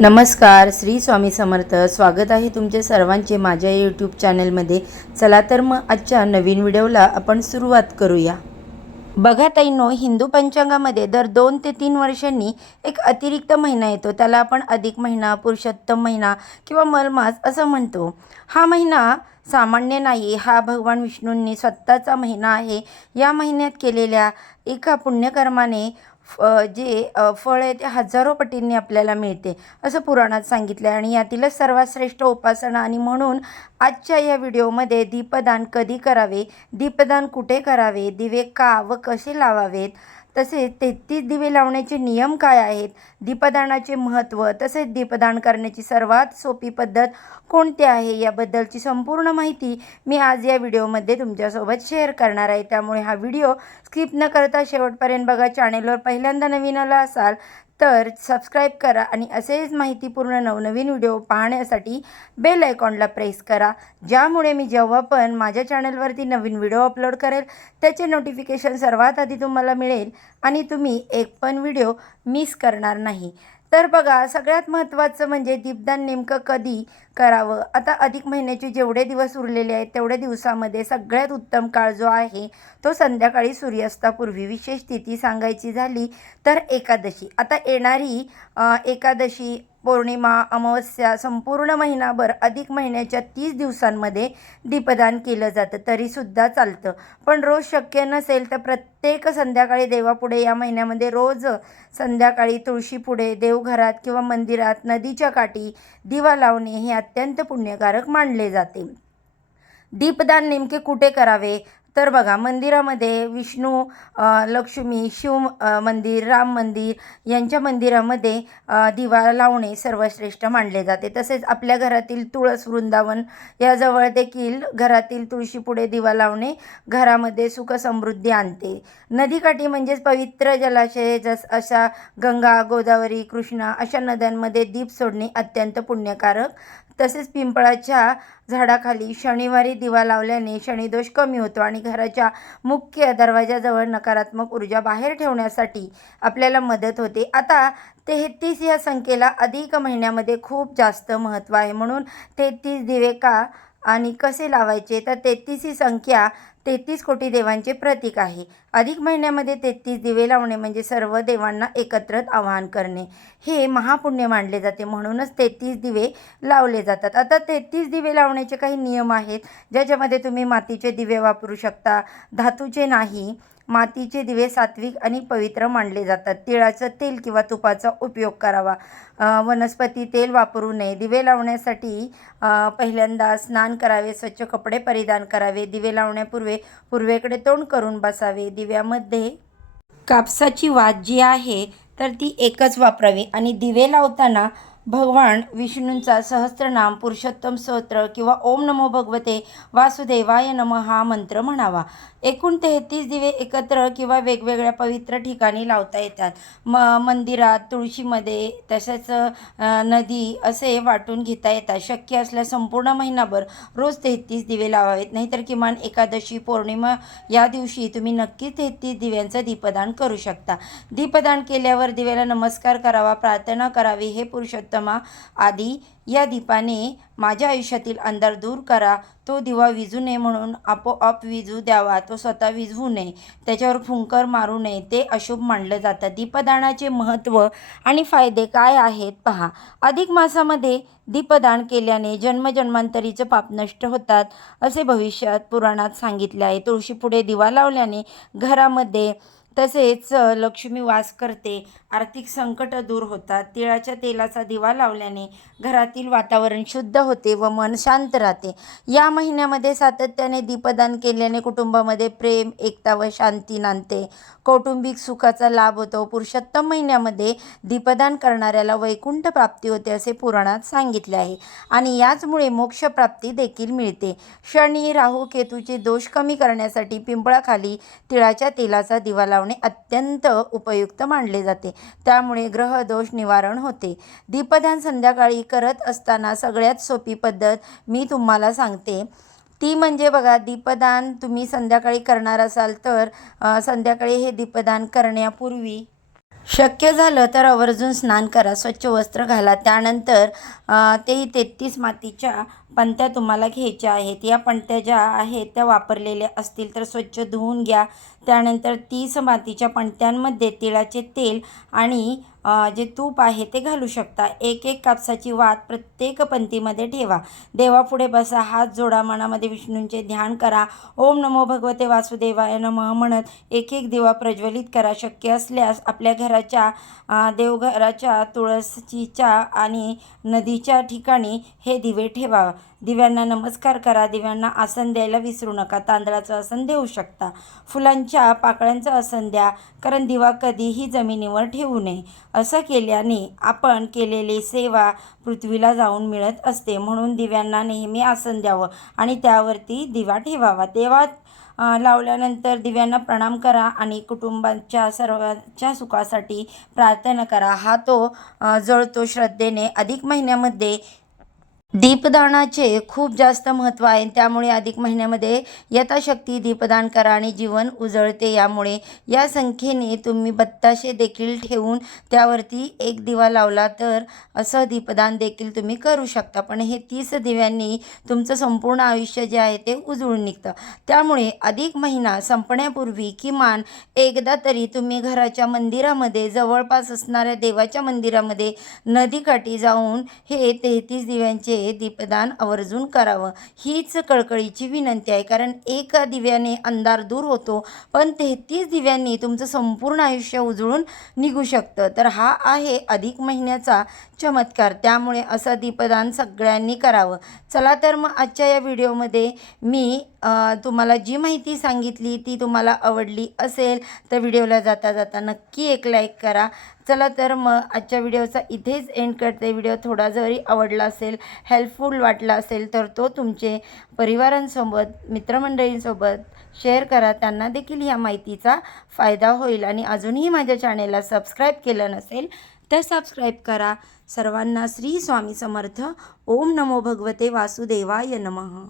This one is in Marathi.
नमस्कार, श्री स्वामी समर्थ. स्वागत आहे तुमचे सर्वांचे माझ्या यूट्यूब चॅनलमध्ये. चला तर मग आजच्या नवीन व्हिडिओला आपण सुरुवात करूया. बघा ताईंनो, हिंदू पंचांगामध्ये दर 2 ते 3 वर्षांनी एक अतिरिक्त महिना येतो. त्याला आपण अधिक महिना, पुरुषोत्तम महिना किंवा मलमास असं म्हणतो. हा महिना सामान्य नाही, हा भगवान विष्णूंनी स्वतःचा महिना आहे. या महिन्यात केलेल्या एका पुण्यकर्माने जे फळ आहे ते हजारो पटींनी आपल्याला मिळते असं पुराणात सांगितलं आहे. आणि यातीलच सर्वात श्रेष्ठ उपासना आणि म्हणून आजच्या या व्हिडिओमध्ये दीपदान कधी करावे, दीपदान कुठे करावे, दिवे का व कसे लावावेत, तसेच 33 दिवे लावण्याचे नियम काय आहेत, दीपदानाचे महत्त्व, तसेच दीपदान करण्याची सर्वात सोपी पद्धत कोणती आहे, याबद्दलची संपूर्ण माहिती मी आज या व्हिडिओमध्ये तुमच्यासोबत शेअर करणार आहे. त्यामुळे हा व्हिडिओ स्किप न करता शेवटपर्यंत बघा. चॅनेलवर पहिल्यांदा नवीन आला असाल तर सबस्क्राईब करा आणि असेच माहितीपूर्ण नवनवीन व्हिडिओ पाहण्यासाठी बेल आयकॉनला प्रेस करा, ज्यामुळे मी जेव्हा पण माझ्या चॅनलवरती नवीन व्हिडिओ अपलोड करेल त्याचे नोटिफिकेशन सर्वात आधी तुम्हाला मिळेल आणि तुम्ही एक पण व्हिडिओ मिस करणार नाही. तर बघा, सगळ्यात महत्त्वाचं म्हणजे दीपदान नेमकं कधी करावं. आता अधिक महिन्याचे जेवढे दिवस उरलेले आहेत तेवढे दिवसामध्ये सगळ्यात उत्तम काळ जो आहे तो संध्याकाळी सूर्यास्तापूर्वी. विशेष तिथी सांगायची झाली तर एकादशी. आता येणारी एकादशी, पौर्णिमा, अमावस्या, संपूर्ण महिनाभर अधिक महिन्याच्या 30 दिवसांमध्ये दीपदान केलं जातं, तरीसुद्धा चालतं. पण रोज शक्य नसेल तर प्रत्येक संध्याकाळी देवापुढे या महिन्यामध्ये रोज संध्याकाळी तुळशीपुढे, देवघरात किंवा मंदिरात, नदीच्या काठी दिवा लावणे हे अत्यंत पुण्यकारक मानले जाते. दीपदान नेमके कुठे करावे तर बघा, मंदिरामध्ये विष्णू, लक्ष्मी, शिव मंदिर, राम मंदिर यांच्या मंदिरामध्ये दिवा लावणे सर्वश्रेष्ठ मानले जाते. तसेच आपल्या घरातील तुळस वृंदावन याजवळ देखील घरातील तुळशीपुढे दिवा लावणे घरामध्ये सुख समृद्धी आणते. नदीकाठी म्हणजेच पवित्र जलाशय अशा गंगा, गोदावरी, कृष्णा अशा नद्यांमध्ये दीप सोडणे अत्यंत पुण्यकारक. तसेच पिंपळाच्या झाडाखाली शनिवारी दिवा लावल्याने शनिदोष कमी होतो आणि घराच्या मुख्य दरवाजाजवळ नकारात्मक ऊर्जा बाहेर ठेवण्यासाठी आपल्याला मदत होते. आता 33 या संख्येला अधिक महिन्यामध्ये खूप जास्त महत्त्व आहे. म्हणून 33 दिवे का आणि कसे लावायचे तर 33 ही संख्या 33 कोटी देवांचे प्रतीक आहे. अधिक महिन्यामध्ये 33 दिवे लावणे म्हणजे सर्व देवांना एकत्रित आवाहन करणे हे महापुण्य मानले जाते. म्हणूनच 33 दिवे लावले जातात. आता 33 दिवे लावण्याचे काही नियम आहेत, ज्याच्यामध्ये तुम्ही मातीचे दिवे वापरू शकता, धातूचे नाही. मातीचे दिवे सात्विक आणि पवित्र मानले जातात. तिळाचं तेल किंवा तुपाचा उपयोग करावा. वनस्पती तेल वापरू नये. दिवे लावण्यासाठी पहिल्यांदा स्नान करावे, स्वच्छ कपडे परिधान करावे. दिवे लावण्यापूर्वी पूर्वेकडे तोंड करून बसावे. दिव्यामध्ये कापसाची वात जी आहे तर ती एकच वापरावी आणि दिवे लावताना भगवान विष्णूंचा सहस्त्रनाम, पुरुषोत्तम स्तोत्र किंवा ओम नमो भगवते वासुदेवाय नमः हा मंत्र म्हणावा. एकूण 33 दिवे एकत्र किंवा वेगवेगळ्या पवित्र ठिकाणी लावता येतात. मंदिरात, तुळशीमध्ये, तसेच नदी असे वाटून घेता येतात. शक्य असल्यास संपूर्ण महिनाभर रोज 33 दिवे लावावेत, नाहीतर किमान एकादशी, पौर्णिमा या दिवशी तुम्ही नक्कीच 33 दिव्यांचं दीपदान करू शकता. दीपदान केल्यावर दिव्याला नमस्कार करावा, प्रार्थना करावी. हे पुरुषोत्तमा, आधी या दीपाने माझ्या आयुष्यातील अंधार दूर करा. तो दिवा विझू नये म्हणून आपोआप विझू द्यावा, तो स्वतः विझवू नये, त्याच्यावर फुंकर मारू नये, ते अशुभ मानलं जातं. दीपदानाचे महत्त्व आणि फायदे काय आहेत पहा. अधिक मासामध्ये दीपदान केल्याने जन्मजन्मांतरीचं पाप नष्ट होतात असे भविष्यात पुराणात सांगितले आहे. तुळशीपुढे दिवा लावल्याने घरामध्ये तसेच लक्ष्मी वास करते, आर्थिक संकट दूर होतात. तिळाच्या तेलाचा दिवा लावल्याने घरातील वातावरण शुद्ध होते व मन शांत राहते. या महिन्यामध्ये सातत्याने दीपदान केल्याने कुटुंबामध्ये प्रेम, एकता व शांती नांदते. कौटुंबिक सुखाचा लाभ होतो. पुरुषोत्तम महिन्यामध्ये दीपदान करणाऱ्याला वैकुंठ प्राप्ती होते असे पुराणात सांगितले आहे आणि याचमुळे मोक्षप्राप्ती देखील मिळते. शनी, राहू, केतूचे दोष कमी करण्यासाठी पिंपळाखाली तिळाच्या तेलाचा दिवा लावणे अत्यंत उपयुक्त मानले जाते. त्यामुळे ग्रह दोष निवारण होते. दीपदान संध्याकाळी करत असताना सगळ्यात सोपी पद्धत मी तुम्हाला सांगते, ती म्हणजे बघा, दीपदान तुम्ही संध्याकाळी करणार असाल तर संध्याकाळी हे दीपदान करण्यापूर्वी शक्य झालं तर आवर्जून स्नान करा, स्वच्छ वस्त्र घाला. त्यानंतर तेही 33 मातीच्या पणत्या तुम्हाला घ्यायच्या आहेत. या पणत्या ज्या आहेत त्या वापरलेल्या असतील तर स्वच्छ धुवून घ्या. त्यानंतर 30 मातीच्या पणत्यांमध्ये तिळाचे तेल आणि जे तूप आहे ते घालू शकता. एक एक कापसाची वात प्रत्येक पंक्तीमध्ये ठेवा. देवापुढे बसा, हात जोडा, मनामध्ये विष्णूंचे ध्यान करा. ओम नमो भगवते वासुदेवाय नमः म्हणत एक एक दिवा प्रज्वलित करा. शक्य असल्यास आपल्या घराच्या देवघराच्या तुळशीच्या आणि नदीच्या ठिकाणी हे दिवे ठेवा. दिव्यांना नमस्कार करा. दिव्यांना आसन द्यायला विसरू नका. तांदळाचं आसन देऊ शकता. फुलांच्या पाकळ्यांचं आसन द्या, कारण दिवा कधीही जमिनीवर ठेवू नये. असं केल्याने आपण केलेली सेवा पृथ्वीला जाऊन मिळत असते. म्हणून दिव्यांना नेहमी आसन द्यावं आणि त्यावरती दिवा ठेवावा. देवात लावल्यानंतर दिव्यांना प्रणाम करा आणि कुटुंबाच्या सर्वांच्या सुखासाठी प्रार्थना करा. हा तो जळतो श्रद्धेने. अधिक महिन्यामध्ये दीपदानाचे खूप जास्त महत्त्व आहे. त्यामुळे अधिक महिन्यामध्ये यथाशक्ती दीपदान करा आणि जीवन उजळते. यामुळे या संख्येने तुम्ही 1200 देखील ठेवून त्यावरती एक दिवा लावला तर असं दीपदान देखील तुम्ही करू शकता. पण हे 30 दिव्यांनी तुमचं संपूर्ण आयुष्य जे आहे ते उजळून निघतं. त्यामुळे अधिक महिना संपण्यापूर्वी किमान एकदा तरी तुम्ही घराच्या मंदिरामध्ये, जवळपास असणाऱ्या देवाच्या मंदिरामध्ये, नदीकाठी जाऊन हे 33 दिव्यांचे दीपदान आवर्जून करावं. हीच कळकळीची विनंती आहे. कारण एका दिव्याने अंधार दूर होतो, पण 33 दिव्यांनी तुमचं संपूर्ण आयुष्य उजळून निघू शकतं. तर हा आहे अधिक महिन्याचा चमत्कार. त्यामुळे असं दीपदान सगळ्यांनी करावं. चला तर मग आजच्या या व्हिडिओमध्ये मी तुम्हाला जी माहिती सांगितली ती तुम्हाला आवडली असेल तर व्हिडिओला जाता जाता नक्की एक लाईक करा. चला तर मग आजच्या व्हिडिओचा इथेच एंड करते. व्हिडिओ थोडा जरी आवडला असेल, हेल्पफुल वाटला असेल तर तो तुमचे परिवारांसोबत, मित्रमंडळींसोबत शेअर करा. त्यांना देखील ह्या माहितीचा फायदा होईल. आणि अजूनही माझ्या चॅनेलला सबस्क्राईब केलं नसेल तर सबस्क्राईब करा. सर्वांना श्री स्वामी समर्थ. ओम नमो भगवते वासुदेवाय नमः.